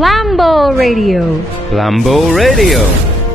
Flambeau Radio. Flambeau Radio.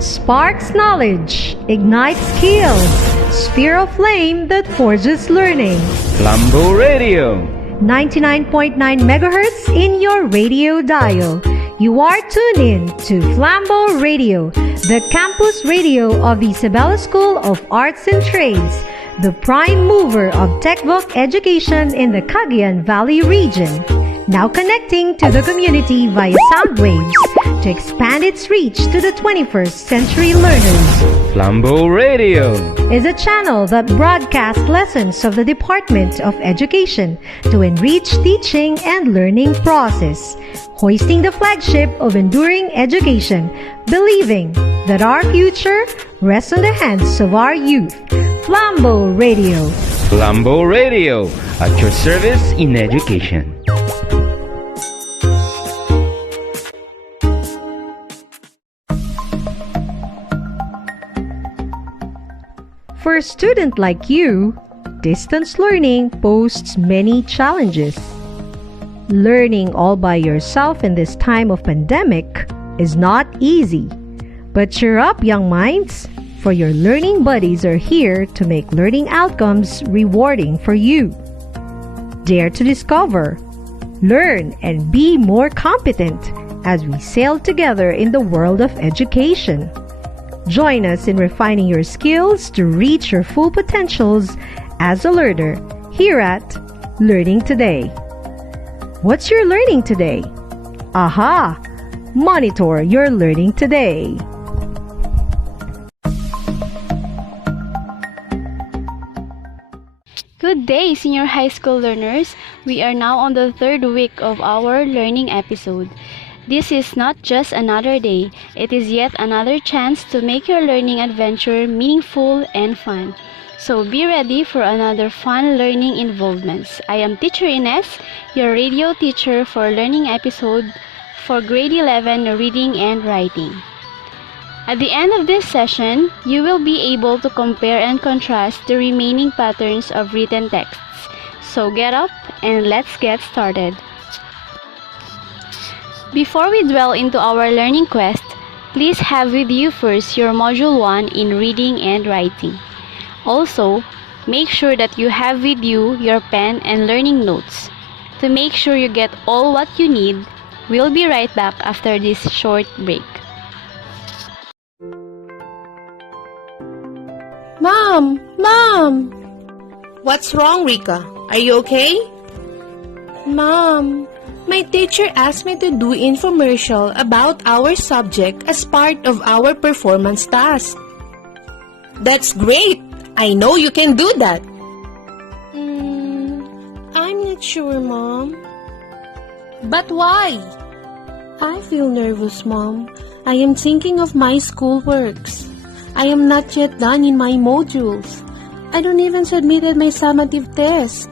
Sparks knowledge, ignites skills, sphere of flame that forges learning. Flambeau Radio. 99.9 megahertz in your radio dial. You are tuned in to Flambeau Radio, the campus radio of the Isabela School of Arts and Trades, the prime mover of TechVoc education in the Cagayan Valley region. Now connecting to the community via sound waves to expand its reach to the 21st century learners. Flambeau Radio is a channel that broadcasts lessons of the Department of Education to enrich teaching and learning process, hoisting the flagship of enduring education, believing that our future rests on the hands of our youth. Flambeau Radio. Flambeau Radio, at your service in education. For a student like you, distance learning poses many challenges. Learning all by yourself in this time of pandemic is not easy. But cheer up, young minds, for your learning buddies are here to make learning outcomes rewarding for you. Dare to discover, learn, and be more competent as we sail together in the world of education. Join us in refining your skills to reach your full potentials as a learner here at Learning Today. What's your learning today? Aha! Monitor your learning today. Good day, senior high school learners. We are now on the third week of our learning episode. This is not just another day, it is yet another chance to make your learning adventure meaningful and fun. So be ready for another fun learning involvements. I am Teacher Ines, your radio teacher for learning episode for grade 11 reading and writing. At the end of this session, you will be able to compare and contrast the remaining patterns of written texts. So get up and let's get started. Before we dwell into our learning quest, please have with you first your Module 1 in reading and writing. Also, make sure that you have with you your pen and learning notes. To make sure you get all what you need, we'll be right back after this short break. Mom! What's wrong, Rika? Are you okay? Mom, my teacher asked me to do infomercial about our subject as part of our performance task. That's great! I know you can do that. I'm not sure, Mom. But why? I feel nervous, Mom. I am thinking of my schoolworks. I am not yet done in my modules. I don't even submitted my summative test.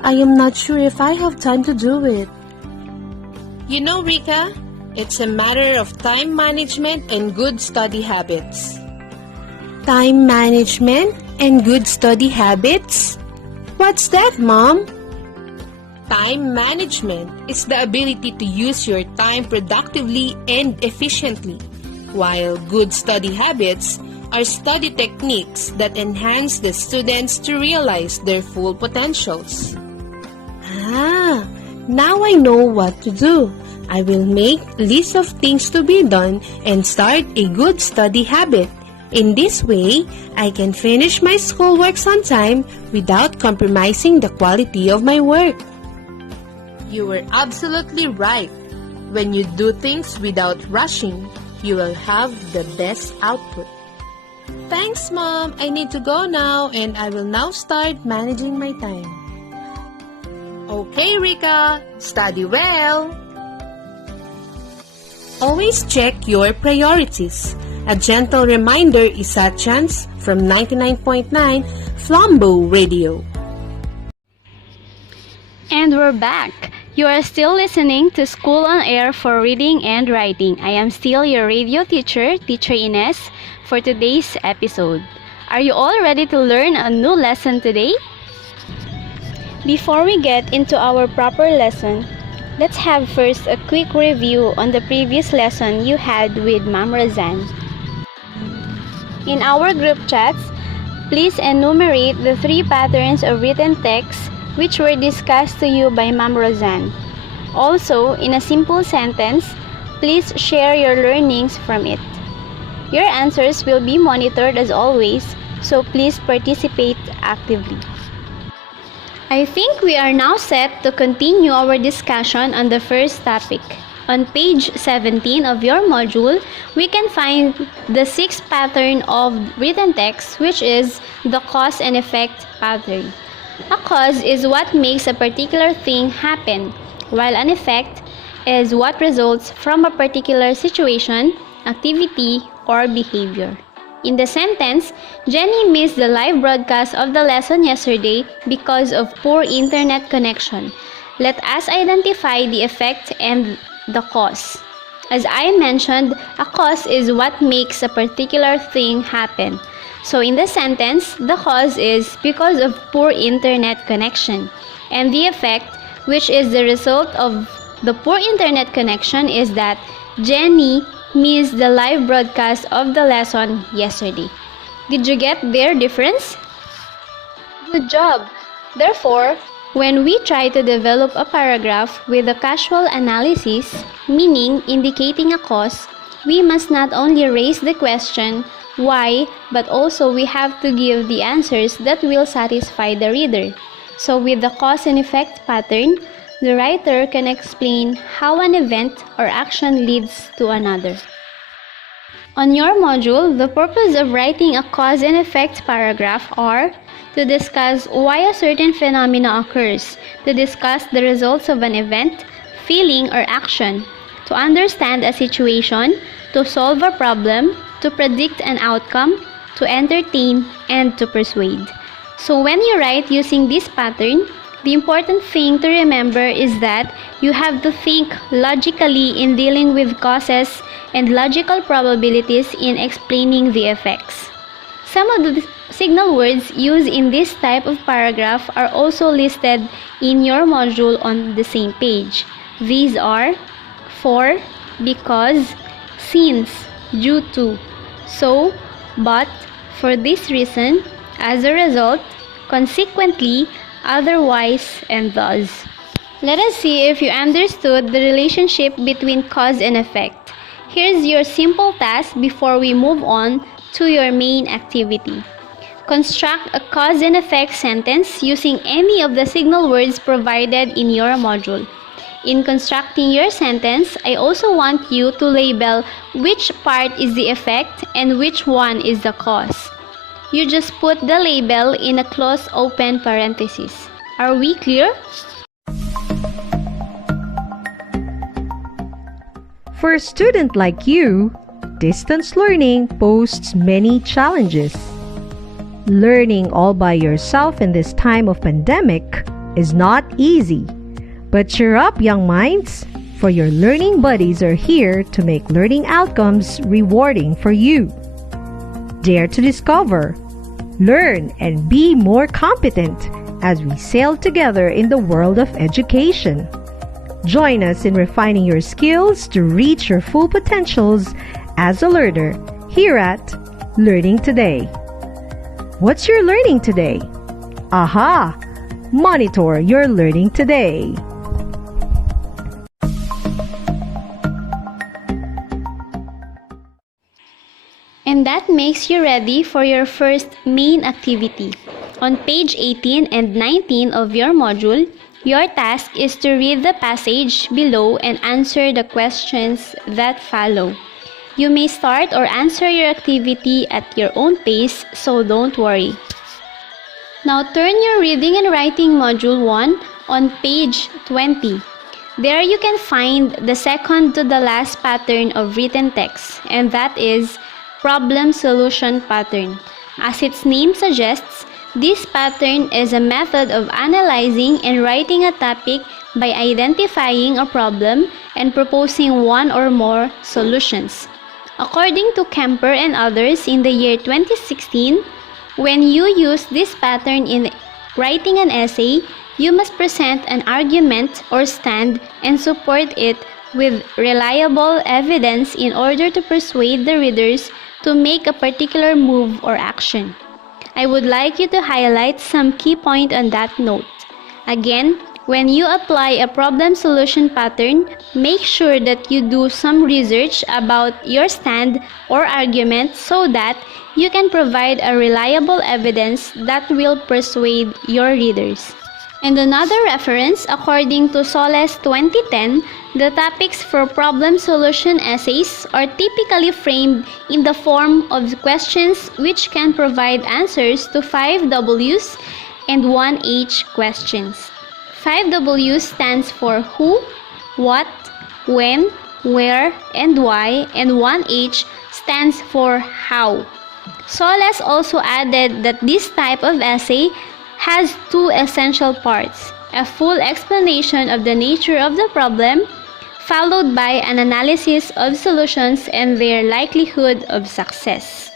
I am not sure if I have time to do it. You know, Rika, it's a matter of time management and good study habits. Time management and good study habits? What's that, Mom? Time management is the ability to use your time productively and efficiently, while good study habits are study techniques that enhance the students to realize their full potentials. Now I know what to do. I will make a list of things to be done and start a good study habit. In this way, I can finish my schoolwork on time without compromising the quality of my work. You were absolutely right. When you do things without rushing, you will have the best output. Thanks, Mom. I need to go now and I will now start managing my time. Okay, Rika. Study well. Always check your priorities. A gentle reminder is a chance from 99.9 Flambeau Radio. And we're back. You are still listening to School on Air for Reading and Writing. I am still your radio teacher, Teacher Ines, for today's episode. Are you all ready to learn a new lesson today? Before we get into our proper lesson, Let's have first a quick review on the previous lesson you had with Ma'am Razan. In our group chats, please enumerate the 3 patterns of written text which were discussed to you by Ma'am Razan. Also, in a simple sentence, please share your learnings from it. Your answers will be monitored as always, so please participate actively. I think we are now set to continue our discussion on the first topic. On page 17 of your module, we can find the 6th pattern of written text, which is the cause and effect pattern. A cause is what makes a particular thing happen, while an effect is what results from a particular situation, activity, or behavior. In the sentence, Jenny missed the live broadcast of the lesson yesterday because of poor internet connection. Let us identify the effect and the cause. As I mentioned, a cause is what makes a particular thing happen. So in the sentence, the cause is because of poor internet connection. And the effect, which is the result of the poor internet connection, is that Jenny missed the live broadcast of the lesson yesterday. Did you get their difference? Good job! Therefore, when we try to develop a paragraph with a causal analysis, meaning indicating a cause, we must not only raise the question, why, but also we have to give the answers that will satisfy the reader. So with the cause and effect pattern, the writer can explain how an event or action leads to another. On your module, the purpose of writing a cause and effect paragraph are to discuss why a certain phenomena occurs, to discuss the results of an event, feeling, or action, to understand a situation, to solve a problem, to predict an outcome, to entertain, and to persuade. So when you write using this pattern, the important thing to remember is that you have to think logically in dealing with causes and logical probabilities in explaining the effects. Some of the signal words used in this type of paragraph are also listed in your module on the same page. These are for, because, since, due to, so, but, for this reason, as a result, consequently, otherwise, and thus. Let us see if you understood the relationship between cause and effect. Here's your simple task before we move on to your main activity. Construct a cause and effect sentence using any of the signal words provided in your module. In constructing your sentence, I also want you to label which part is the effect and which one is the cause. You just put the label in a closed open parenthesis. Are we clear? For a student like you, distance learning poses many challenges. Learning all by yourself in this time of pandemic is not easy. But cheer up, young minds, for your learning buddies are here to make learning outcomes rewarding for you. Dare to discover, learn, and be more competent as we sail together in the world of education. Join us in refining your skills to reach your full potentials as a learner here at Learning Today. What's your learning today? Aha! Monitor your learning today. And that makes you ready for your first main activity. On page 18 and 19 of your module, your task is to read the passage below and answer the questions that follow. You may start or answer your activity at your own pace, so don't worry. Now turn your reading and writing module 1 on page 20. There you can find the second to the last pattern of written text, and that is problem-solution pattern. As its name suggests, this pattern is a method of analyzing and writing a topic by identifying a problem and proposing one or more solutions. According to Kemper and others in the year 2016, when you use this pattern in writing an essay, You must present an argument or stand and support it with reliable evidence in order to persuade the readers to make a particular move or action. I would like you to highlight some key points on that note. Again, when you apply a problem solution pattern, make sure that you do some research about your stand or argument so that you can provide a reliable evidence that will persuade your readers. And another reference, according to Soles 2010, the topics for problem solution essays are typically framed in the form of questions which can provide answers to 5 W's and 1 H questions. 5 W's stands for who, what, when, where, and why, and 1 H stands for how. Soles also added that this type of essay has 2 essential parts: a full explanation of the nature of the problem, followed by an analysis of solutions and their likelihood of success.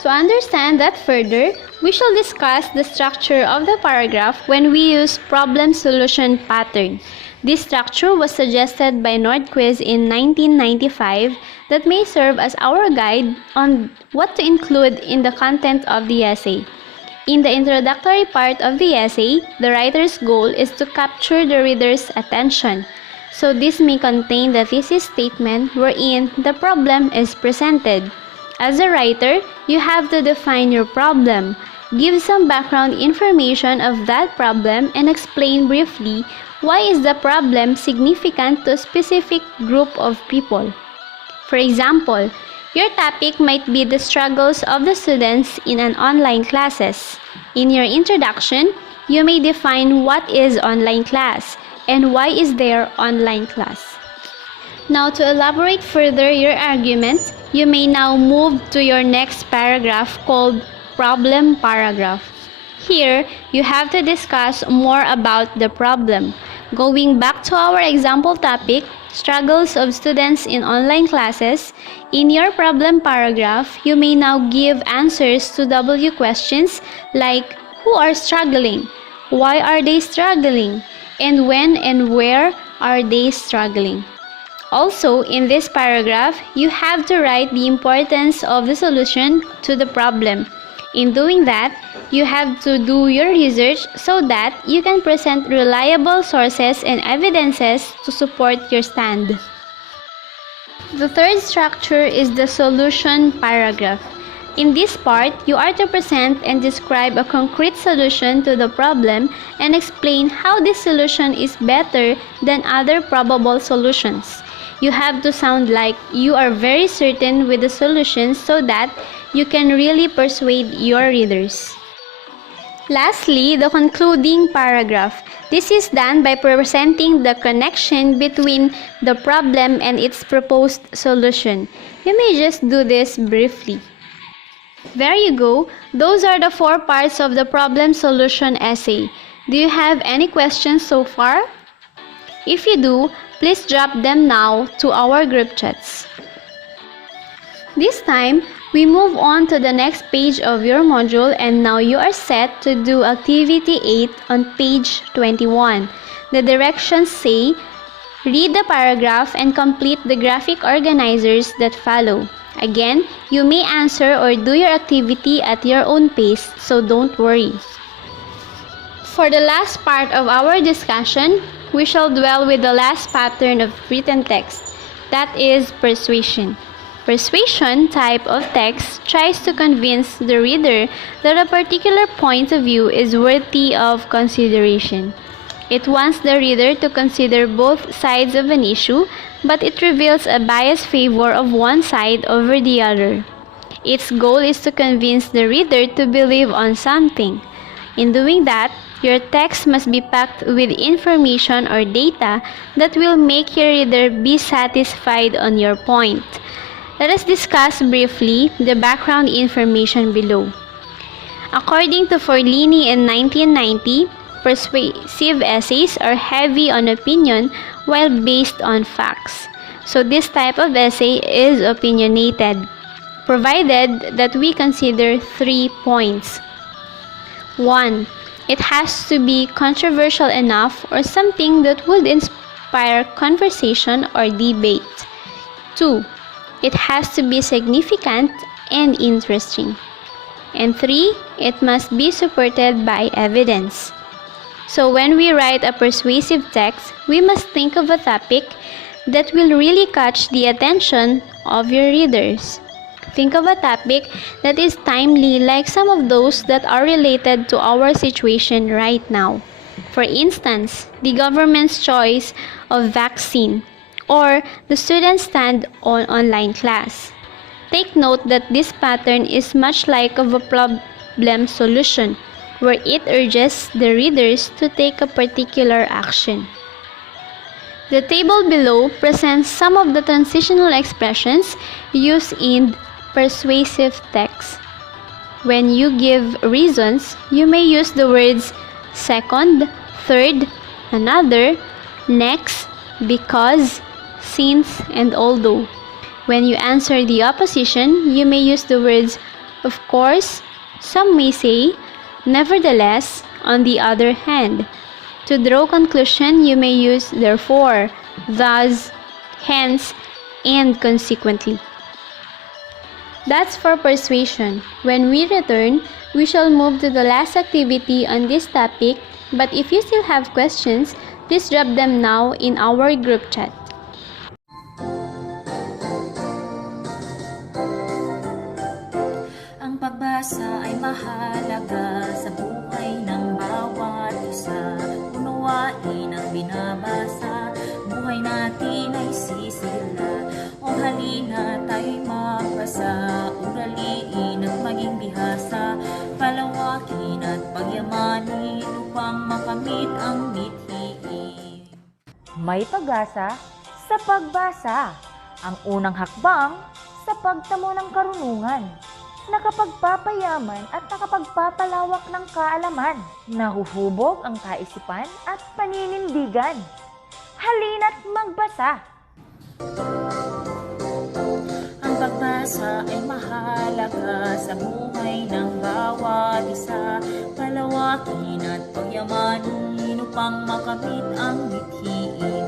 To understand that further, we shall discuss the structure of the paragraph when we use problem solution pattern. This structure was suggested by Nordquist in 1995 that may serve as our guide on what to include in the content of the essay. In the introductory part of the essay, the writer's goal is to capture the reader's attention. So this may contain the thesis statement wherein the problem is presented. As a writer, you have to define your problem, give some background information of that problem, and explain briefly why is the problem significant to a specific group of people. For example, your topic might be the struggles of the students in an online classes. In your introduction, you may define what is online class and why is there online class. Now, to elaborate further your argument, you may now move to your next paragraph called problem paragraph. Here, you have to discuss more about the problem. Going back to our example topic, struggles of students in online classes, in your problem paragraph, you may now give answers to W questions like who are struggling, why are they struggling, and when and where are they struggling. Also, in this paragraph, you have to write the importance of the solution to the problem. In doing that, you have to do your research so that you can present reliable sources and evidences to support your stand. The third structure is the solution paragraph. In this part, you are to present and describe a concrete solution to the problem and explain how this solution is better than other probable solutions. You have to sound like you are very certain with the solution so that you can really persuade your readers. Lastly, the concluding paragraph. This is done by presenting the connection between the problem and its proposed solution. You may just do this briefly. There you go. Those are the 4 parts of the problem solution essay. Do you have any questions so far? If you do, please drop them now to our group chats. This time, we move on to the next page of your module, and now you are set to do activity 8 on page 21. The directions say, read the paragraph and complete the graphic organizers that follow. Again, you may answer or do your activity at your own pace, so don't worry. For the last part of our discussion, we shall dwell with the last pattern of written text, that is persuasion. Persuasion type of text tries to convince the reader that a particular point of view is worthy of consideration. It wants the reader to consider both sides of an issue, but it reveals a biased favor of one side over the other. Its goal is to convince the reader to believe on something. In doing that, your text must be packed with information or data that will make your reader be satisfied on your point. Let us discuss briefly the background information below. According to Forlini in 1990, persuasive essays are heavy on opinion while based on facts. So this type of essay is opinionated, provided that we consider 3 points. 1. It has to be controversial enough or something that would inspire conversation or debate. 2. It has to be significant and interesting. And 3. It must be supported by evidence. So when we write a persuasive text, we must think of a topic that will really catch the attention of your readers. Think of a topic that is timely, like some of those that are related to our situation right now. For instance, the government's choice of vaccine or the students' stand on online class. Take note that this pattern is much like of a problem solution, where it urges the readers to take a particular action. The table below presents some of the transitional expressions used in persuasive text. When you give reasons, you may use the words second, third, another, next, because, since, and although. When you answer the opposition, you may use the words of course, some may say, nevertheless, on the other hand. To draw conclusion, you may use therefore, thus, hence, and consequently. That's for persuasion. When we return, we shall move to the last activity on this topic, but if you still have questions, please drop them now in our group chat. Ang pagbasa ay mahalaga sa buhay ng bawat isa. Unawain ang binabasa, buhay natin ay sisigla. O halina tayo'y magbasa, uraliin at maging bihasa, palawakin at pagyamanin upang makamit ang mithiin. May pag-asa sa pagbasa, ang unang hakbang sa pagtamo ng karunungan, nakapagpapayaman at nakapagpapalawak ng kaalaman, nahuhubog ang kaisipan at paninindigan. Halina't magbasa! Ang pagbasa ay mahalaga sa buhay ng bawat isa, palawakin at pagyamanin upang makamit ang mithiin,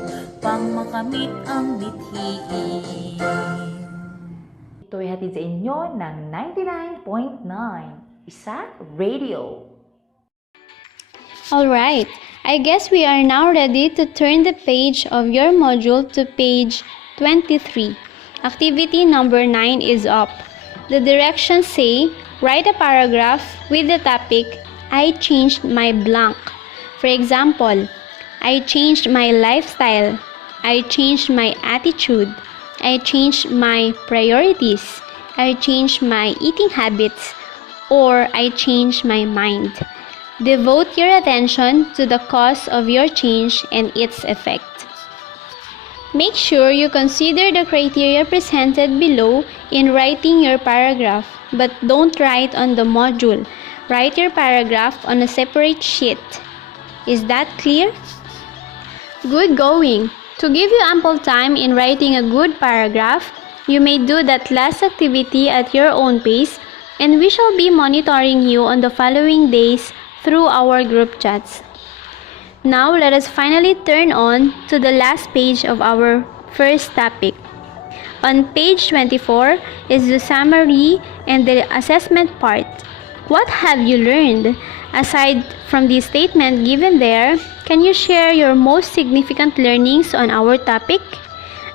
Ito'y hatid sa inyo ng 99.9 Isa Radio. Alright, I guess we are now ready to turn the page of your module to page 23. Activity number 9 is up. The directions say, write a paragraph with the topic, I changed my blank. For example, I changed my lifestyle. I changed my attitude. I changed my priorities. I changed my eating habits. Or I changed my mind. Devote your attention to the cause of your change and its effect. Make sure you consider the criteria presented below in writing your paragraph, but don't write on the module. Write your paragraph on a separate sheet. Is that clear? Good going! To give you ample time in writing a good paragraph, you may do that last activity at your own pace, and we shall be monitoring you on the following days through our group chats. Now, let us finally turn on to the last page of our first topic. On page 24 is the summary and the assessment part. What have you learned? Aside from the statement given there, can you share your most significant learnings on our topic?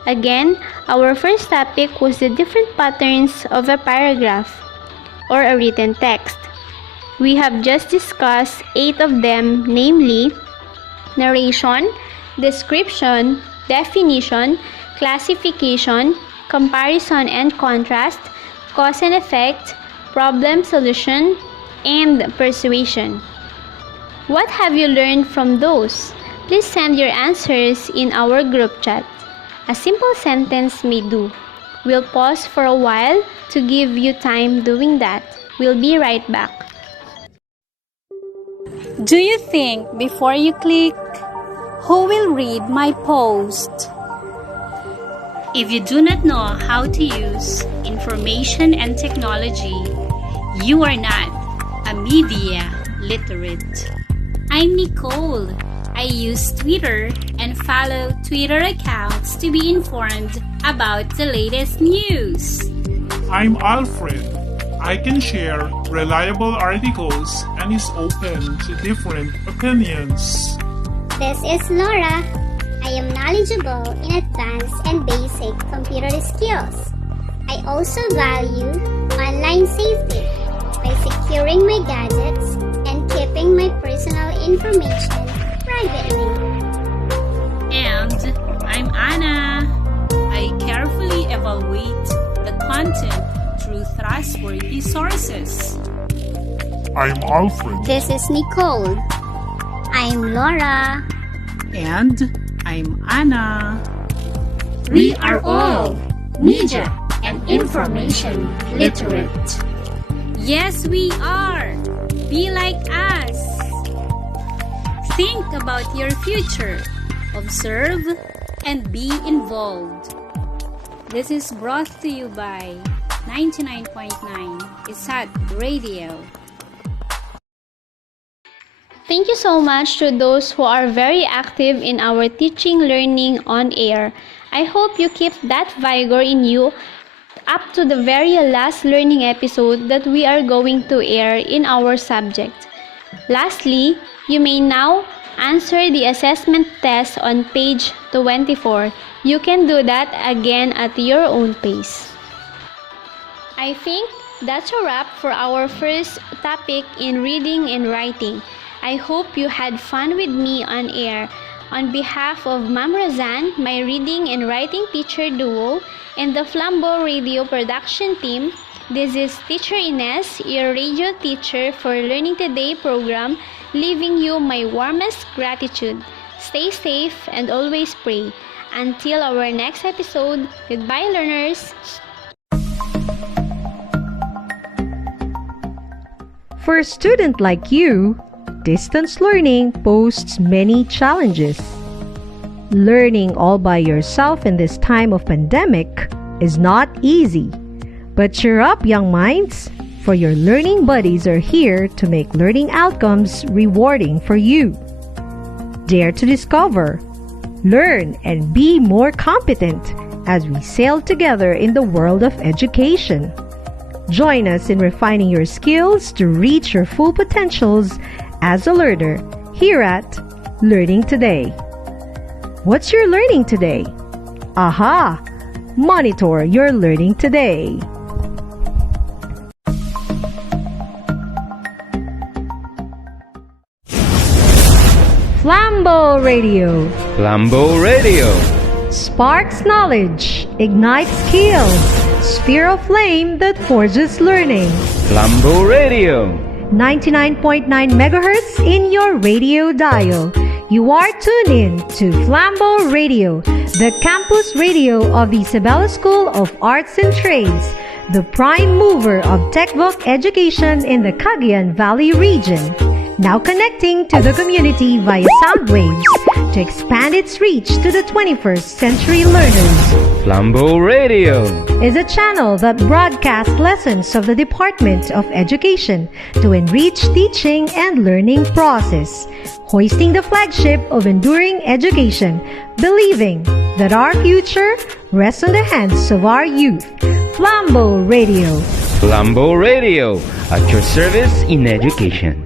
Again, our first topic was the different patterns of a paragraph or a written text. We have just discussed 8 of them, namely narration, description, definition, classification, comparison and contrast, cause and effect, problem solution, and persuasion. What have you learned from those? Please send your answers in our group chat. A simple sentence may do. We'll pause for a while to give you time doing that. We'll be right back. Do you think before you click, who will read my post? If you do not know how to use information and technology, you are not a media literate. I'm Nicole. I use Twitter and follow Twitter accounts to be informed about the latest news. I'm Alfred. I can share reliable articles and is open to different opinions. This is Laura. I am knowledgeable in advanced and basic computer skills. I also value online safety by securing my gadgets and keeping my personal information privately. And I'm Anna. I carefully evaluate the content through trustworthy sources. I'm Alfred. This is Nicole. I'm Laura. And I'm Anna. We are all media and information literate. Yes, we are. Be like us. Think about your future. Observe and be involved. This is brought to you by 99.9 Isat Radio. Thank you so much to those who are very active in our teaching learning on air. I hope you keep that vigor in you up to the very last learning episode that we are going to air in our subject. Lastly, you may now answer the assessment test on page 24. You can do that again at your own pace. I think that's a wrap for our first topic in reading and writing. I hope you had fun with me on air. On behalf of Ma'am Razan, my reading and writing teacher duo, and the Flambeau Radio production team, this is Teacher Ines, your radio teacher for Learning Today program, leaving you my warmest gratitude. Stay safe and always pray. Until our next episode, goodbye learners! For a student like you, distance learning poses many challenges. Learning all by yourself in this time of pandemic is not easy. But cheer up, young minds, for your learning buddies are here to make learning outcomes rewarding for you. Dare to discover, learn, and be more competent as we sail together in the world of education. Join us in refining your skills to reach your full potentials as a learner here at Learning Today. What's your learning today? Aha! Monitor your learning today. Flambeau Radio. Flambeau Radio. Sparks knowledge, ignites skills, sphere of flame that forges learning. Flambeau Radio. 99.9 megahertz in your radio dial. You are tuned in to Flambeau Radio, the campus radio of the Isabela School of Arts and Trades, the prime mover of TechVoc education in the Cagayan Valley region. Now connecting to the community via sound waves to expand its reach to the 21st century learners. Flambeau Radio is a channel that broadcasts lessons of the Department of Education to enrich teaching and learning process, hoisting the flagship of enduring education, believing that our future rests on the hands of our youth. Flambeau Radio. Flambeau Radio, at your service in education.